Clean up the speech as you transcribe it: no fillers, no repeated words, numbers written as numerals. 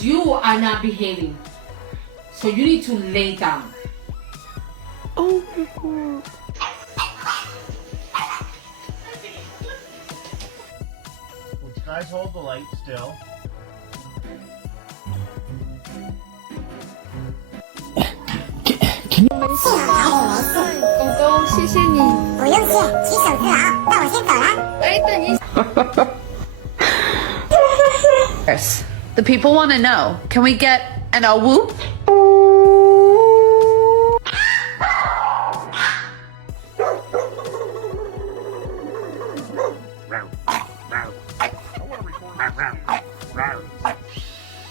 You are not behaving. So you need to lay down. Oh my god. Would you guys hold the light still? 狗狗，谢谢你。不用谢，起手自劳。那我先走了。哎，等一下。 The people want to know. Can we get an a whoop?